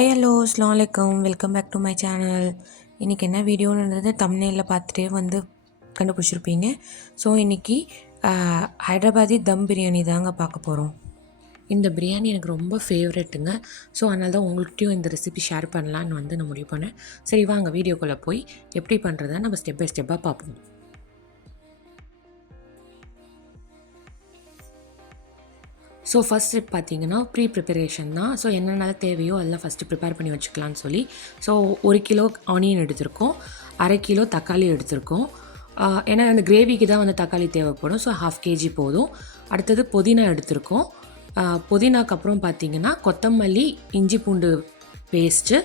Hi hello அஸ்ஸலாமு அலைக்கும் welcome back to my channel. இன்றைக்கி என்ன வீடியோன்றது தம்ப்நெயிலில் பார்த்துட்டே கண்டுபிடிச்சிருப்பீங்க. ஸோ இன்றைக்கி ஹைதராபாதி தம் பிரியாணி தாங்க பார்க்க போகிறோம். இந்த பிரியாணி எனக்கு ரொம்ப ஃபேவரெட்டுங்க. ஸோ அதனால தான் உங்கள்கிட்டையும் இந்த ரெசிபி ஷேர் பண்ணலான்னு நான் முடிவு பண்ணேன். சரி வாங்க வீடியோக்குள்ளே போய் எப்படி பண்ணுறதை நம்ம ஸ்டெப் பை ஸ்டெப்பாக பார்ப்போம். ஸோ ஃபஸ்ட் ஸ்டெப் பார்த்தீங்கன்னா ப்ரிப்பரேஷன் தான். ஸோ என்னென்ன தேவையோ அதெல்லாம் ஃபஸ்ட்டு ப்ரிப்பேர் பண்ணி வச்சுக்கலான்னு சொல்லி, ஸோ 1 கிலோ ஆனியன் எடுத்திருக்கோம், 1/2 கிலோ தக்காளி எடுத்திருக்கோம். ஏன்னா அந்த கிரேவிக்கு தான் தக்காளி தேவைப்படும். ஸோ 1/2 kg போதும். அடுத்தது புதினா எடுத்திருக்கோம். புதினாக்கு அப்புறம் பார்த்திங்கன்னா கொத்தமல்லி, இஞ்சி பூண்டு பேஸ்ட்டு,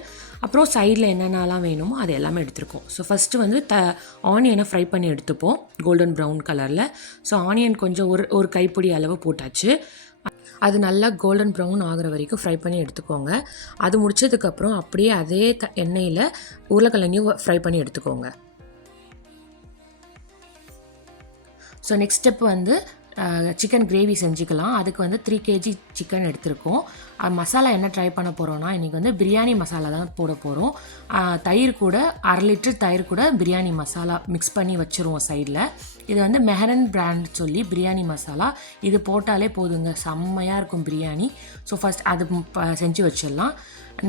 அப்புறம் சைடில் என்னென்னலாம் வேணுமோ அது எல்லாமே எடுத்திருக்கோம். ஸோ ஃபஸ்ட்டு ஆனியனை ஃப்ரை பண்ணி எடுத்துப்போம் கோல்டன் ப்ரௌன் கலரில். ஸோ ஆனியன் கொஞ்சம் ஒரு கைப்பிடி அளவு போட்டாச்சு. அது நல்லா கோல்டன் ப்ரௌன் ஆகிற வரைக்கும் ஃப்ரை பண்ணி எடுத்துக்கோங்க. அது முடிச்சதுக்கப்புறம் அப்படியே அதே எண்ணெயில் உருளைக்கிழங்கையும் ஃப்ரை பண்ணி எடுத்துக்கோங்க. So next step chicken gravy செஞ்சுக்கலாம். அதுக்கு 3 kg சிக்கன் எடுத்திருக்கோம். மசாலா என்ன ட்ரை பண்ண போகிறோன்னா இன்றைக்கி பிரியாணி மசாலா தான் போட போகிறோம். தயிர் கூட 1/2 லிட்டர் தயிர் கூட பிரியாணி மசாலா மிக்ஸ் பண்ணி வச்சுருவோம் சைடில். இது மெஹரன் பிராண்ட் சொல்லி பிரியாணி மசாலா. இது போட்டாலே போதுங்க, செம்மையாக இருக்கும் பிரியாணி. ஸோ ஃபஸ்ட் அது செஞ்சு வச்சிடலாம்.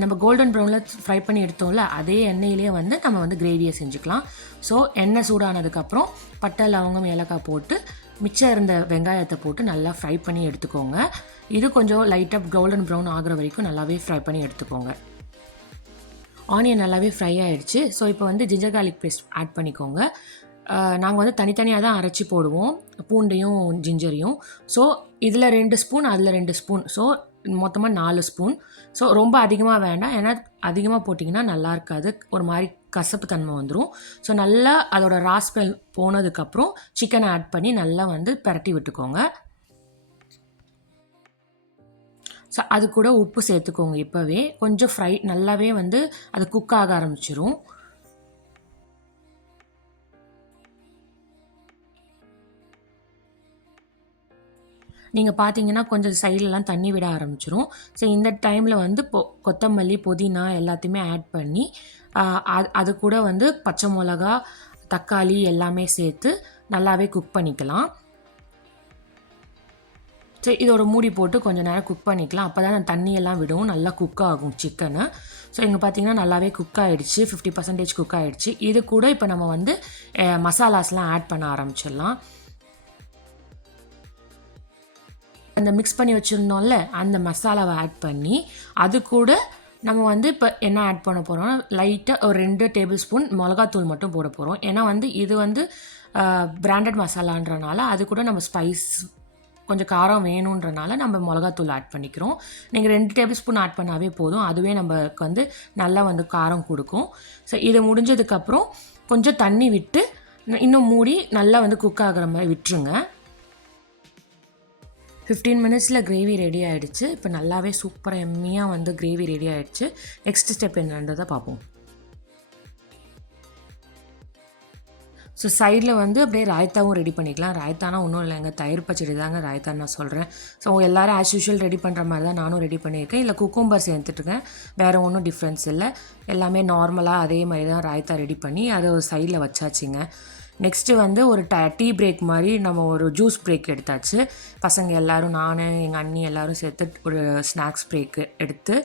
நம்ம கோல்டன் ப்ரௌனில் ஃப்ரை பண்ணி எடுத்தோம்ல அதே எண்ணெயிலே நம்ம கிரேவியை செஞ்சுக்கலாம். ஸோ எண்ணெய் சூடானதுக்கப்புறம் பட்டை, லவங்கம், ஏலக்காய் போட்டு மிச்சம் இருந்த வெங்காயத்தை போட்டு நல்லா ஃப்ரை பண்ணி எடுத்துக்கோங்க. இது கொஞ்சம் லைட்டாக கோல்டன் ப்ரௌன் ஆகிற வரைக்கும் நல்லாவே ஃப்ரை பண்ணி எடுத்துக்கோங்க. ஆனியன் நல்லாவே ஃப்ரை ஆகிடுச்சு. ஸோ இப்போ ஜிஞ்சர் கார்லிக் பேஸ்ட் ஆட் பண்ணிக்கோங்க. நாங்கள் தனித்தனியாக தான் அரைச்சி போடுவோம், பூண்டையும் ஜிஞ்சரையும். ஸோ இதில் 2 ஸ்பூன், அதில் 2 ஸ்பூன், ஸோ மொத்தமாக 4 ஸ்பூன். ஸோ ரொம்ப அதிகமாக வேண்டாம், ஏன்னா அதிகமாக போட்டிங்கன்னா நல்லா இருக்காது, ஒரு மாதிரி கசப்பு தன்மை வந்துடும். ஸோ நல்லா அதோட ராஸ்மெல் போனதுக்கப்புறம் சிக்கனை ஆட் பண்ணி நல்லா பிரட்டி விட்டுக்கோங்க. ஸோ அது கூட உப்பு சேர்த்துக்கோங்க. இப்போவே கொஞ்சம் ஃப்ரை நல்லாவே அது குக் ஆக ஆரம்பிச்சிரும். நீங்கள் பார்த்தீங்கன்னா கொஞ்சம் சைட்லலாம் தண்ணி விட ஆரம்பிச்சிரும். ஸோ இந்த டைமில் கொத்தமல்லி, புதினா எல்லாத்தையுமே ஆட் பண்ணி அது கூட பச்சை மிளகா, தக்காளி எல்லாமே சேர்த்து நல்லாவே குக் பண்ணிக்கலாம். ஸோ இதோட மூடி போட்டு கொஞ்சம் நேரம் குக் பண்ணிக்கலாம். அப்போ தான் தண்ணியெல்லாம் விடும், நல்லா குக் ஆகும் சிக்கனு. ஸோ இங்கே பார்த்தீங்கன்னா நல்லாவே குக் ஆகிடுச்சு, 50% குக் ஆகிடுச்சு. இது கூட இப்போ நம்ம மசாலாஸ்லாம் ஆட் பண்ண ஆரம்பிச்சிடலாம். அந்த மிக்ஸ் பண்ணி வச்சுருந்தோம்ல அந்த மசாலாவை ஆட் பண்ணி அது கூட நம்ம இப்போ என்ன ஆட் பண்ண போகிறோம்னா லைட்டாக ஒரு 2 டேபிள் ஸ்பூன் மிளகாத்தூள் மட்டும் போட போகிறோம். ஏன்னா இது பிராண்டட் மசாலான்றனால அது கூட நம்ம ஸ்பைஸ் கொஞ்சம் காரம் வேணுன்றனால நம்ம மிளகாத்தூள் ஆட் பண்ணிக்கிறோம். நீங்கள் 2 டேபிள் ஸ்பூன் ஆட் பண்ணாவே போதும், அதுவே நமக்கு நல்லா காரம் கொடுக்கும். ஸோ இதை முடிஞ்சதுக்கப்புறம் கொஞ்சம் தண்ணி விட்டு இன்னும் மூடி நல்லா குக் ஆகிற மாதிரி விட்டுருங்க. 15 மினிட்ஸில் கிரேவி ரெடி ஆகிடுச்சு. இப்போ நல்லாவே சூப்பராக எம்மியாக கிரேவி ரெடி ஆகிடுச்சு. நெக்ஸ்ட் ஸ்டெப் என்னன்றதை பார்ப்போம். ஸோ சைடில் அப்படியே ராய்த்தாவும் ரெடி பண்ணிக்கலாம். ராய்த்தானா ஒன்றும் இல்லைங்க, தயிர் பச்சடி தாங்க ராய்த்தான்னு நான் சொல்கிறேன். ஸோ எல்லோரும் ஆஸ் யூஷுவல் ரெடி பண்ணுற மாதிரி தான் நானும் ரெடி பண்ணியிருக்கேன். இல்லை குக்கும்பர் சேர்த்துட்ருக்கேன், வேறு ஒன்றும் டிஃப்ரென்ஸ் இல்லை. எல்லாமே நார்மலாக அதே மாதிரி தான் ராய்த்தா ரெடி பண்ணி அதை ஒரு சைடில் வச்சாச்சுங்க. நெக்ஸ்ட்டு ஒரு டீ பிரேக் மாதிரி நம்ம ஒரு ஜூஸ் பிரேக் எடுத்தாச்சு. பசங்க எல்லோரும், நான், எங்கள் அண்ணி எல்லோரும் சேர்த்து ஒரு ஸ்நாக்ஸ் பிரேக்கு எடுத்து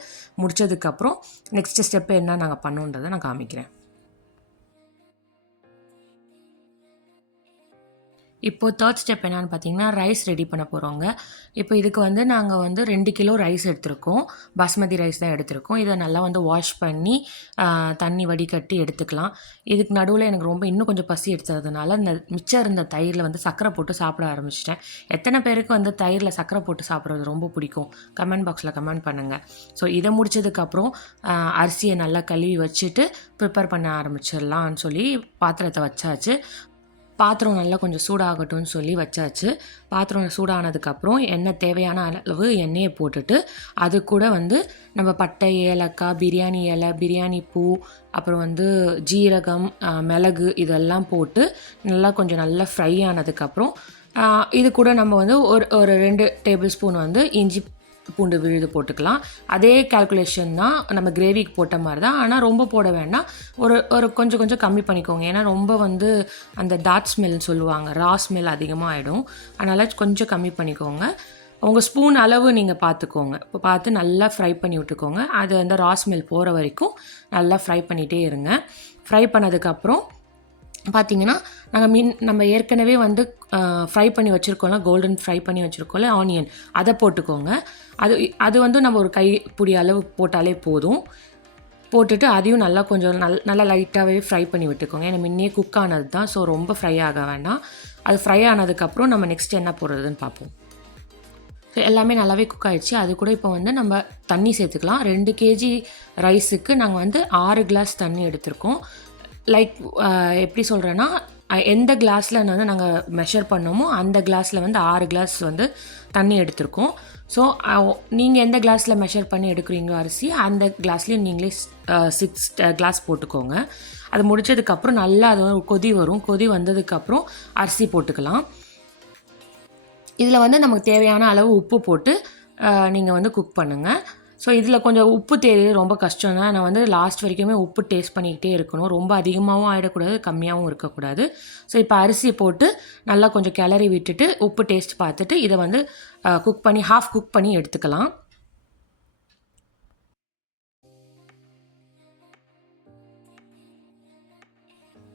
முடித்ததுக்கப்புறம் நெக்ஸ்ட்டு ஸ்டெப்பு என்ன நாங்கள் பண்ணோன்றதை நான் காமிக்கிறேன். இப்போது தேர்ட் ஸ்டெப் என்னென்னு பார்த்தீங்கன்னா ரைஸ் ரெடி பண்ண போகிறோங்க. இப்போ இதுக்கு நாங்கள் 2 கிலோ ரைஸ் எடுத்திருக்கோம், பாஸ்மதி ரைஸ் தான் எடுத்திருக்கோம். இதை நல்லா வாஷ் பண்ணி தண்ணி வடிகட்டி எடுத்துக்கலாம். இதுக்கு நடுவில் எனக்கு இன்னும் கொஞ்சம் பசி எடுத்ததுனால இந்த மிச்சம் இருந்த தயிரில் சர்க்கரை போட்டு சாப்பிட ஆரம்பிச்சிட்டேன். எத்தனை பேருக்கு தயிரில் சர்க்கரை போட்டு சாப்பிட்றது ரொம்ப பிடிக்கும், கமெண்ட் பாக்ஸில் கமெண்ட் பண்ணுங்கள். ஸோ இதை முடிச்சதுக்கப்புறம் அரிசியை நல்லா கழுவி வச்சுட்டு ப்ரிப்பேர் பண்ண ஆரம்பிச்சிடலான்னு சொல்லி பாத்திரத்தை வச்சாச்சு. பாத்திரம் நல்லா கொஞ்சம் சூடாகட்டும்னு சொல்லி வச்சாச்சு. பாத்திரம் சூடானதுக்கப்புறம் எண்ணெய் தேவையான அளவு எண்ணெயை போட்டுட்டு அது கூட நம்ம பட்டை, ஏலக்காய், பிரியாணி இலை, பிரியாணி பூ, அப்புறம் ஜீரகம், மிளகு இதெல்லாம் போட்டு நல்லா ஃப்ரை ஆனதுக்கப்புறம் இது கூட நம்ம ஒரு 2 டேபிள் ஸ்பூன் இஞ்சி பூண்டு விழுது போட்டுக்கலாம். அதே கால்குலேஷன் தான் நம்ம கிரேவிக்கு போட்ட மாதிரி தான். ஆனால் ரொம்ப போட வேண்டாம். ஒரு கொஞ்சம் கொஞ்சம் கம்மி பண்ணிக்கோங்க. ஏன்னா ரொம்ப வந்து அந்த டாட் ஸ்மெல்னு சொல்லுவாங்க, ரா ஸ்மெல் அதிகமாக ஆகிடும். அதனால் கொஞ்சம் கம்மி பண்ணிக்கோங்க. உங்கள் ஸ்பூன் அளவு நீங்கள் பார்த்துக்கோங்க. இப்போ பார்த்து நல்லா ஃப்ரை பண்ணி விட்டுக்கோங்க. அது அந்த ரா ஸ்மெல் போகிற வரைக்கும் நல்லா ஃப்ரை பண்ணிகிட்டே இருங்க. ஃப்ரை பண்ணதுக்கப்புறம் பார்த்தீங்கன்னா நம்ம ஏற்கனவே வந்து ஃப்ரை பண்ணி வச்சுருக்கோம்ல, கோல்டன் ஃப்ரை பண்ணி வச்சுருக்கோம்ல ஆனியன், அதை போட்டுக்கோங்க. அது வந்து நம்ம ஒரு கைப்பிடி அளவு போட்டாலே போதும். போட்டுட்டு அதையும் நல்லா கொஞ்சம் நல்லா லைட்டாகவே ஃப்ரை பண்ணி விட்டுக்கோங்க. ஏன்னா முன்னே குக் ஆனது தான், ஸோ ரொம்ப ஃப்ரை ஆக வேண்டாம். அது ஃப்ரை ஆனதுக்கப்புறம் நம்ம நெக்ஸ்ட் என்ன போடுறதுன்னு பார்ப்போம். ஸோ எல்லாமே நல்லாவே குக் ஆகிடுச்சு. அது கூட இப்போ வந்து நம்ம தண்ணி சேர்த்துக்கலாம். 2 kg ரைஸுக்கு நாங்கள் வந்து 6 கிளாஸ் தண்ணி எடுத்திருக்கோம். லைக் எப்படி சொல்கிறேன்னா, எந்த கிளாஸில் வந்து நாங்கள் மெஷர் பண்ணோமோ அந்த கிளாஸில் வந்து 6 கிளாஸ் வந்து தண்ணி எடுத்திருக்கோம். ஸோ நீங்கள் எந்த கிளாஸில் மெஷர் பண்ணி எடுக்கிறீங்களோ அரிசி, அந்த கிளாஸ்லேயும் நீங்களே 6 கிளாஸ் போட்டுக்கோங்க. அது முடித்ததுக்கப்புறம் நல்லா அது ஒரு கொதி வரும். கொதி வந்ததுக்கப்புறம் அரிசி போட்டுக்கலாம். இதில் வந்து நமக்கு தேவையான அளவு உப்பு போட்டு நீங்கள் வந்து குக் பண்ணுங்கள். ஸோ இதில் கொஞ்சம் உப்பு தேவை ரொம்ப கஷ்டம் தான். நான் வந்து லாஸ்ட் வரைக்குமே உப்பு டேஸ்ட் பண்ணிக்கிட்டே இருக்கணும். ரொம்ப அதிகமாகவும் ஆகிடக்கூடாது, கம்மியாகவும் இருக்கக்கூடாது. ஸோ இப்போ அரிசி போட்டு நல்லா கொஞ்சம் கிளறி விட்டுட்டு உப்பு டேஸ்ட் பார்த்துட்டு இதை வந்து குக் பண்ணி ஹாஃப் குக் பண்ணி எடுத்துக்கலாம்.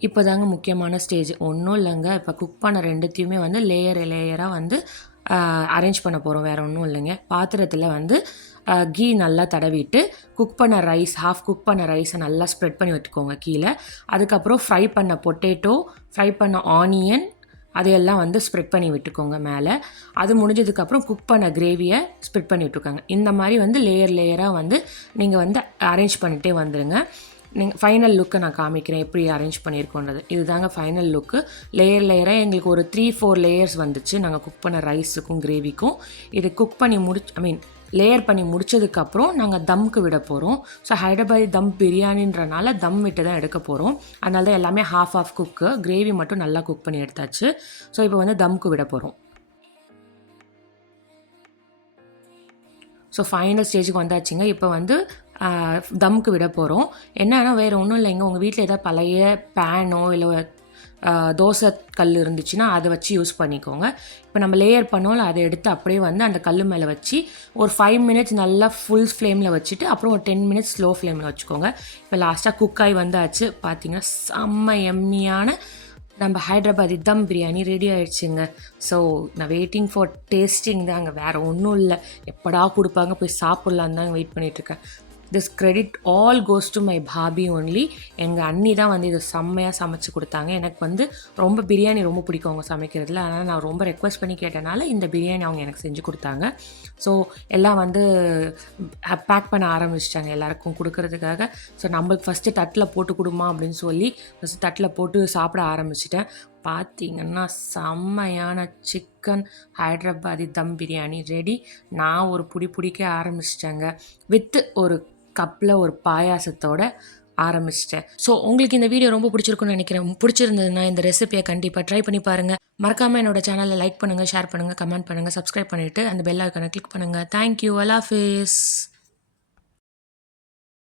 இப்போ தாங்க முக்கியமான ஸ்டேஜ். ஒன்றும் இல்லைங்க, இப்போ குக் பண்ண 2த்தையுமே வந்து லேயராக வந்து அரேஞ்ச் பண்ண போகிறோம். வேறு ஒன்றும் இல்லைங்க. பாத்திரத்தில் வந்து கீ நல்லா தடவிட்டு குக் பண்ண ஹாஃப் குக் பண்ண ரைஸை நல்லா ஸ்ப்ரெட் பண்ணி விட்டுக்கோங்க கீழே. அதுக்கப்புறம் ஃப்ரை பண்ண பொட்டேட்டோ, ஃப்ரை பண்ண ஆனியன் அதையெல்லாம் வந்து ஸ்ப்ரெட் பண்ணி விட்டுக்கோங்க மேலே. அது முடிஞ்சதுக்கப்புறம் குக் பண்ண கிரேவியை ஸ்ப்ரெட் பண்ணி விட்டுருக்காங்க. இந்த மாதிரி வந்து லேயராக வந்து நீங்கள் வந்து அரேஞ்ச் பண்ணிகிட்டே வந்துடுங்க. நீங்கள் ஃபைனல் லுக்கை நான் காமிக்கிறேன் எப்படி அரேஞ்ச் பண்ணியிருக்கோன்றது. இது தாங்க ஃபைனல் லுக்கு. லேயராக எங்களுக்கு ஒரு 3-4 லேயர்ஸ் வந்துச்சு நாங்கள் குக் பண்ண ரைஸுக்கும் கிரேவிக்கும். இது குக் பண்ணி லேயர் பண்ணி முடித்ததுக்கப்புறம் நாங்கள் தம்க்கு விட போகிறோம். ஸோ ஹைதராபாதி தம் பிரியாணின்றனால தம் விட்டு தான் எடுக்க போகிறோம். அதனால தான் எல்லாமே ஹாஃப் குக்கு, கிரேவி மட்டும் நல்லா குக் பண்ணி எடுத்தாச்சு. ஸோ இப்போ வந்து தம்க்கு விட போகிறோம். ஸோ ஃபைனல் ஸ்டேஜுக்கு வந்தாச்சுங்க. இப்போ வந்து தம்க்கு விட போகிறோம். என்னன்னா வேறு ஒன்றும் இல்லைங்க, உங்கள் வீட்டில் ஏதாவது பழைய பேனோ இல்லை தோசை கல் இருந்துச்சுன்னா அதை வச்சு யூஸ் பண்ணிக்கோங்க. இப்போ நம்ம லேயர் பண்ணோம்ல, அதை எடுத்து அப்படியே வந்து அந்த கல் மேலே வச்சு ஒரு 5 மினிட்ஸ் நல்லா ஃபுல் ஃப்ளேமில் வச்சுட்டு அப்புறம் ஒரு 10 மினிட்ஸ் ஸ்லோ ஃப்ளேமில் வச்சுக்கோங்க. இப்போ லாஸ்ட்டாக குக்காய் வந்தாச்சு. பார்த்தீங்கன்னா செம்ம எம்மியான நம்ம ஹைதராபாதி தம் பிரியாணி ரெடி ஆகிடுச்சுங்க. ஸோ நான் வெயிட்டிங் ஃபார் டேஸ்டிங் தாங்க, வேறு ஒன்றும் இல்லை. எப்படா கொடுப்பாங்க போய் சாப்பிட்லான்னு தாங்க வெயிட் பண்ணிகிட்ருக்கேன். This credit all goes to my Bobby only. எங்கள் அண்ணி தான் வந்து இது செம்மையாக சமைச்சு கொடுத்தாங்க. எனக்கு வந்து ரொம்ப பிரியாணி ரொம்ப பிடிக்கும் அவங்க சமைக்கிறதுல. அதனால் நான் ரொம்ப ரெக்வஸ்ட் பண்ணி கேட்டனால இந்த பிரியாணி அவங்க எனக்கு செஞ்சு கொடுத்தாங்க. ஸோ எல்லாம் வந்து பேக் பண்ண ஆரம்பிச்சிட்டாங்க எல்லாருக்கும் கொடுக்கறதுக்காக. ஸோ நம்மளுக்கு ஃபஸ்ட்டு தட்டில் போட்டு கொடுமா அப்படின்னு சொல்லி ஃபஸ்ட்டு தட்டில் போட்டு சாப்பிட ஆரம்பிச்சிட்டேன். பார்த்தீங்கன்னா செம்மையான சிக்கன் ஹைதராபாதி தம் பிரியாணி ரெடி. நான் ஒரு பிடிக்க ஆரம்பிச்சிட்டேங்க. வித்து ஒரு கப்பில் ஒரு பாயாசத்தோட ஆரம்பிச்சிட்டேன். ஸோ உங்களுக்கு இந்த வீடியோ ரொம்ப பிடிச்சிருக்குன்னு நினைக்கிறேன். பிடிச்சிருந்ததுன்னா இந்த ரெசிபியை கண்டிப்பாக ட்ரை பண்ணி பாருங்கள். மறக்காமல் என்னோட சேனலை லைக் பண்ணுங்கள், ஷேர் பண்ணுங்கள், கமெண்ட் பண்ணுங்கள், சப்ஸ்கிரைப் பண்ணிவிட்டு அந்த பெல் ஐக்கானை கிளிக் பண்ணுங்கள். தேங்க்யூ. அல்லாஹ் ஹாஃபிஸ்.